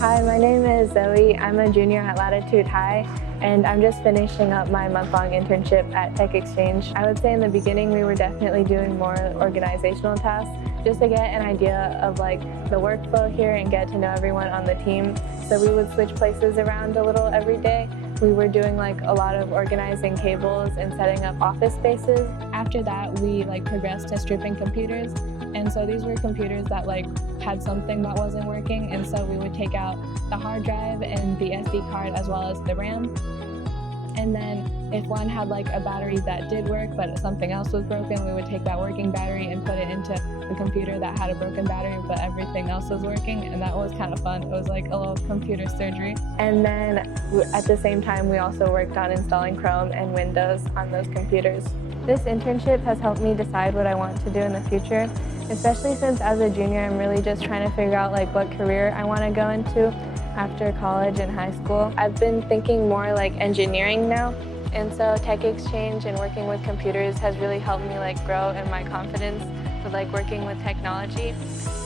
Hi, my name is Zoe. I'm a junior at Latitude High, and I'm just finishing up my month-long internship at Tech Exchange. I would say in the beginning we were definitely doing more organizational tasks just to get an idea of like the workflow here and get to know everyone on the team. So we would switch places around a little every day. We were doing like a lot of organizing cables and setting up office spaces. After that, we progressed to stripping computers. And so these were computers that had something that wasn't working, and so we would take out the hard drive and the SD card as well as the RAM. And then if one had a battery that did work but something else was broken, we would take that working battery and put it into the computer that had a broken battery but everything else was working, and that was kind of fun. It was like a little computer surgery. And then at the same time we also worked on installing Chrome and Windows on those computers. This internship has helped me decide what I want to do in the future, especially since as a junior I'm really just trying to figure out what career I want to go into after college and high school. I've been thinking more like engineering now, and so Tech Exchange and working with computers has really helped me grow in my confidence with working with technology,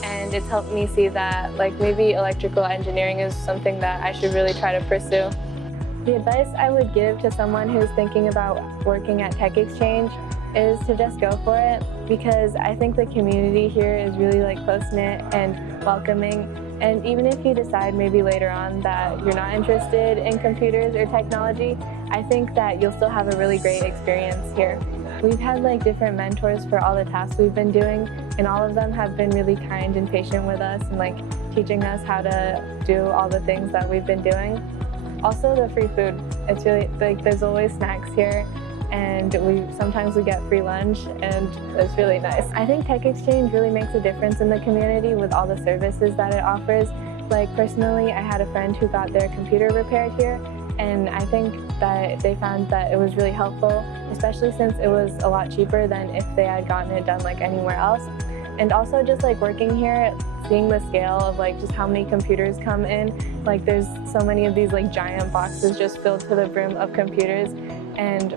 and it's helped me see that maybe electrical engineering is something that I should really try to pursue. The advice I would give to someone who's thinking about working at Tech Exchange is to just go for it, because I think the community here is really close-knit and welcoming. And even if you decide maybe later on that you're not interested in computers or technology, I think that you'll still have a really great experience here. We've had different mentors for all the tasks we've been doing, and all of them have been really kind and patient with us and teaching us how to do all the things that we've been doing. Also the free food, it's really there's always snacks here, and sometimes we get free lunch, and it's really nice. I think Tech Exchange really makes a difference in the community with all the services that it offers. Personally, I had a friend who got their computer repaired here, and I think that they found that it was really helpful, especially since it was a lot cheaper than if they had gotten it done anywhere else. And also just working here, seeing the scale of just how many computers come in, there's so many of these giant boxes just filled to the brim of computers, and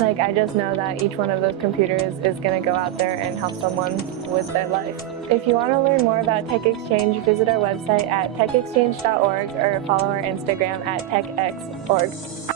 I just know that each one of those computers is going to go out there and help someone with their life. If you want to learn more about Tech Exchange, visit our website at techexchange.org or follow our Instagram at techx.org.